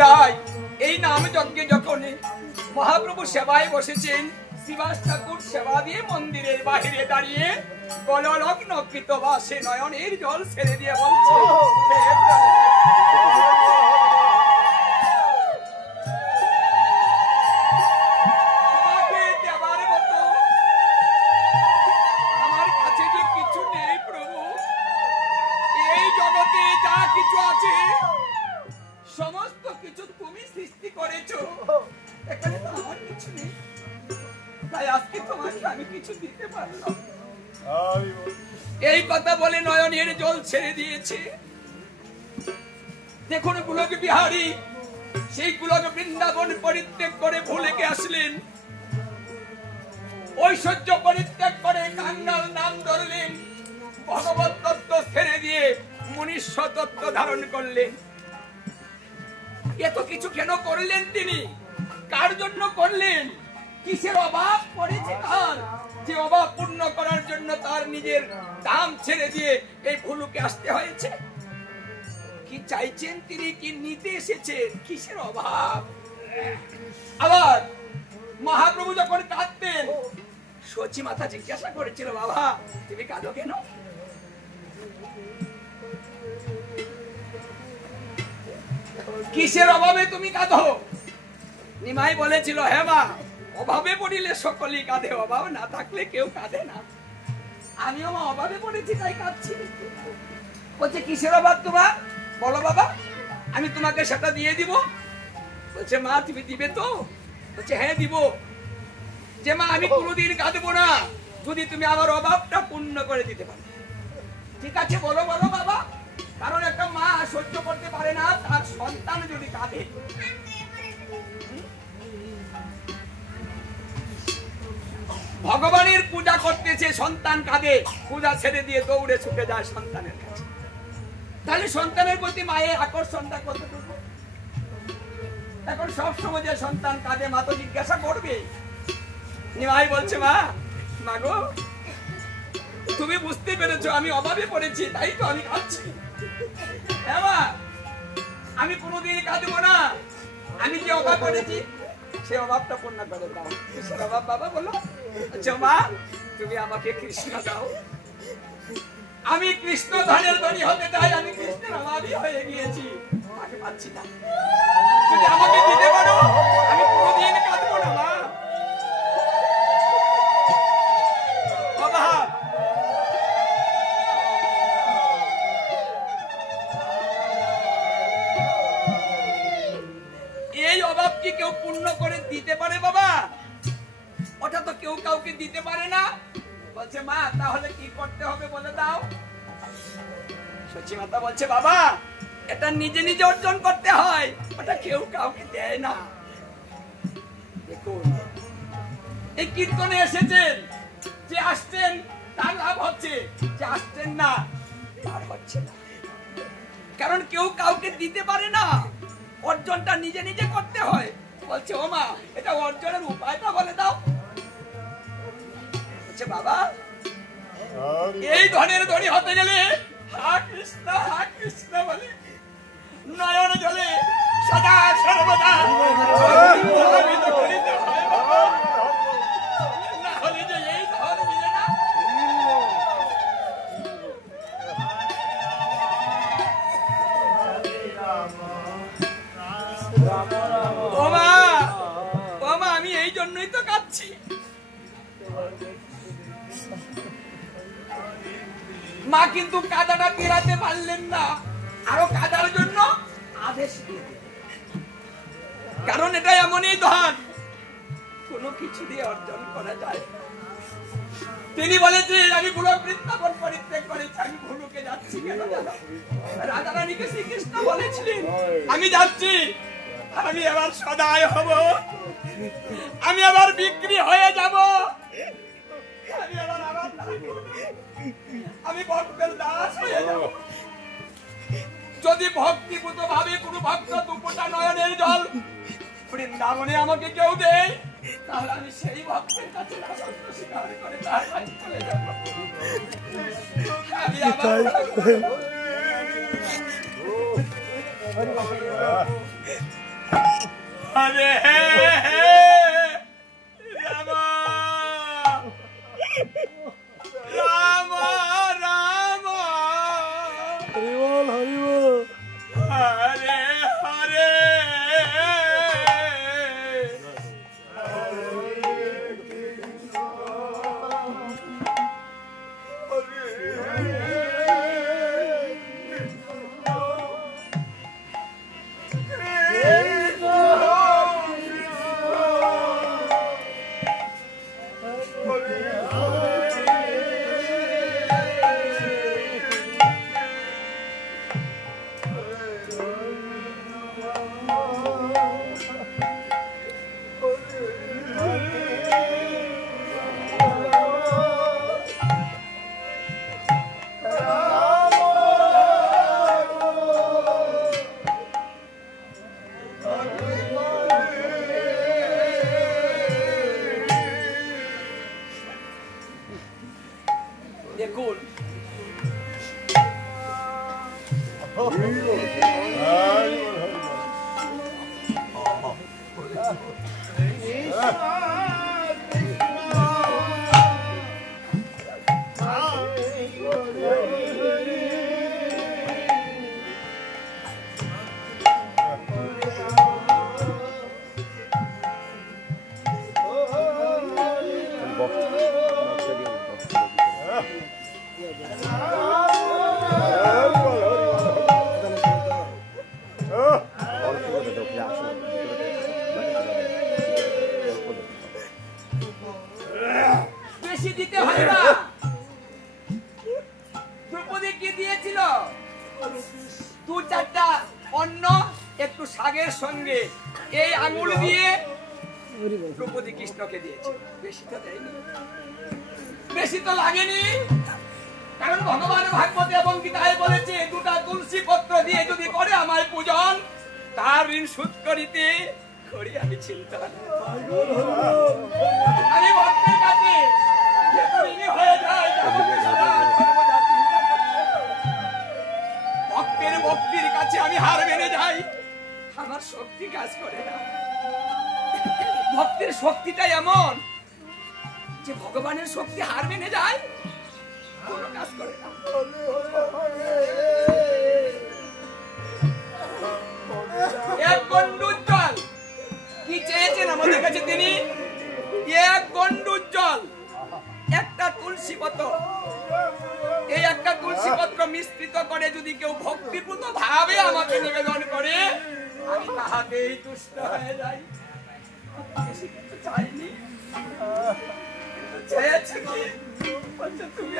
তাই এই নাম যজ্ঞে যখন মহাপ্রভু সেবায় বসেছেন, শ্রীবাস ঠাকুর সেবা দিয়ে মন্দিরের বাহিরে দাঁড়িয়ে গললগ্ন কৃতবাসে নয়নের জল ছেড়ে দিয়ে বলছে, তোমাকে দেবার মতো আমার কাছে যে কিছু নেই প্রভু। এই জগতে যা কিছু আছে সমস্ত কিছু তুমি সৃষ্টি করেছো, এখানে তো আমার কিছু নেই। তাই আজকে তোমাকে আমি কিছু দিতে পারলাম। এই কথা বলে নয়নের জল ছেড়ে দিয়েছে। দেখুন গোলক বিহারী সেই গোলক বৃন্দাবন পরিত্যাগ করে ভুলেকে আসলেন, ঐশ্বর্য পরিত্যাগ করে কাঙ্গাল নাম ধরলেন, ভগবত তত্ত্ব ছেড়ে দিয়ে মনুষ্য তত্ত্ব ধারণ করলেন। এত কিছু কেন করলেন তিনি? কার জন্য করলেন? কিসের অভাব পড়েছে তার, যে অভাব পূর্ণ করার জন্য তার নিজের দাম ছেড়ে দিয়ে এই ভুলুকে আসতে হয়েছে? কি চাইছেন তিনি, কি নিতে এসেছেন, কিসের অভাব? আবার মহাপ্রভু যখন কাঁদতেন, সচি মাতা জিজ্ঞাসা করেছিল, বাবা তুমি কাঁদো কেন? কিসের অভাবে তুমি কাঁদো? নিমাই বলেছিল, হ্যাঁ মা, অভাবে পড়িলে সকলেই কাঁদে, অভাব না থাকলে কেউ কাঁদে না। আমিও মা অভাবে পড়েছি তাই কাঁদছি। বলছে কিসের অভাব তোমার, বলো বাবা, আমি তোমাকে সেটা দিয়ে দিব। বলছে মা তুমি দিবে তো? বলছে হ্যাঁ দিব। যে মা আমি কোনোদিন কাঁদবো না যদি তুমি আমার অভাবটা পূর্ণ করে দিতে পারো। ঠিক আছে বলো বলো বাবা। কারণ একটা মা সহ্য করতে পারে না তার সন্তান যদি কাঁদে। ভগবানের পূজা করতেছে, সন্তান কাঁদে, পূজা ছেড়ে দিয়ে দৌড়ে ছুটে যায় সন্তানের কাছে। তাহলে সন্তানের প্রতি মায়ের আকর্ষণটা কতটুকু? এখন সব সময় যে সন্তান কাঁদে, মা তো জিজ্ঞাসা করবে। নিমাই বলছে মা, মা গো তুমি বুঝতে পেরেছো আমি অভাবে পড়েছি তাই তো আমি কাঁদছি। হ্যাঁ মা, আমি কোনোদিন কাঁদবো না। আমি যে অভাব পড়েছি সে অভাবটা পূর্ণ করে দাও। কিসের অভাব বাবা বলো? আচ্ছা মা তুমি আমাকে কৃষ্ণ দাও। আমি কৃষ্ণ ধনের ধনী হতে চাই, আমি কৃষ্ণের অভাবই হয়ে গিয়েছি, তাকে পাচ্ছি না। যদি আমাকে দিতে পারো আমি কোনোদিন কাঁদবো না মা। বাবা এই অভাব কি কেউ পূর্ণ করে দিতে পারে বাবা? ওটা তো কেউ কাউকে দিতে পারে না। বলছে মা তাহলে কি করতে হবে বলে দাও। সচি মাতা বলছে বাবা এটা নিজে নিজে অর্জন করতে হয়, ওটা কেউ কাউকে দেয় না। দেখুন এই কীর্তনে এসেছেন, যে আসছেন তার লাভ হচ্ছে, যে আসছেন না তার হচ্ছে না। কারণ কেউ কাউকে দিতে পারে না, অর্জনটা নিজে নিজে করতে হয়। বলছে ও মা এটা অর্জনের উপায়টা বলে দাও। বলছে বাবা এই ধনের ধনী হতে গেলে হা কৃষ্ণ বলে নয়ন জলে সদা সর্বদা ভাবিত করিতে হয় বাবা, না হলে যে এই ধন মিলে না। ও মা আমি এই জন্যই তো কাঁদছি। মা কিন্তু কাদাটা পেরাতে পারলেন না, আরো কাদার জন্য আদেশ দিলেন। কারণ এটা এমনই ধন কোনো কিছু দিয়ে অর্জন করা যায়। তিনি বলেছেন আমি গোলক বৃন্দাবন পরিত্যাগ করেছি, আমি ভুলুকে যাচ্ছি কেন জানো? রাধা রানীকে শ্রীকৃষ্ণ বলেছিলেন আমি যাচ্ছি, আমি আবার সদায় হব, আমি আবার বিক্রি হয়ে যাব, আমি আবার আমি ভক্তের দাস হয়ে যাব। যদি ভক্তিপূত ভাবে কোন ভক্ত দুপোটা নয়নের জল বৃন্দাবনে আমাকে কেউ দেয়, তাহলে আমি সেই ভক্তের কাছে দাসত্ব স্বীকার করে তার কাছে চলে যাব। আমি আবার হরে রাম রাম রাম হরি বল হরি বল। হরে হরে দেখুন বেশি দিতে হয় না। দ্রৌপদী কি দিয়েছিল? 2-4টা অন্ন একটু শাকের সঙ্গে এই আঙুল দিয়ে দ্রৌপদী কৃষ্ণকে দিয়েছে। বেশি তো দেয়নি, বেশি তো লাগেনি। কারণ ভগবান ভাগবতে এবং গীতায় বলেছে 2টা তুলসী পত্র দিয়ে যদি করে আমার পূজন, তার ঋণ শোধ করিতে করি আমি চিন্তা। আমি ভক্তের কাছে ঋণী হয়ে যাই, ভক্তের ভক্তির কাছে আমি হার মেনে যাই, আমার শক্তি কাজ করে না। ভক্তির শক্তিটা এমন যে ভগবানের শক্তি হার মেনে যায়, কোনো কাজ করে না। এক গন্ডুর জল কি চেয়েছেন আমাদের কাছে তিনি? এক গন্ডুর জল, একটা তুলসী পত্র। এই একটা তুলসী পত্র মিশ্রিত করে যদি কেউ ভক্তিপূত ভাবে আমাকে নিবেদন করে, আমি তাহাতেই তুষ্ট হয়ে যাই। বেশি কিছু চাইনি, চেয়েছি কি? তুমি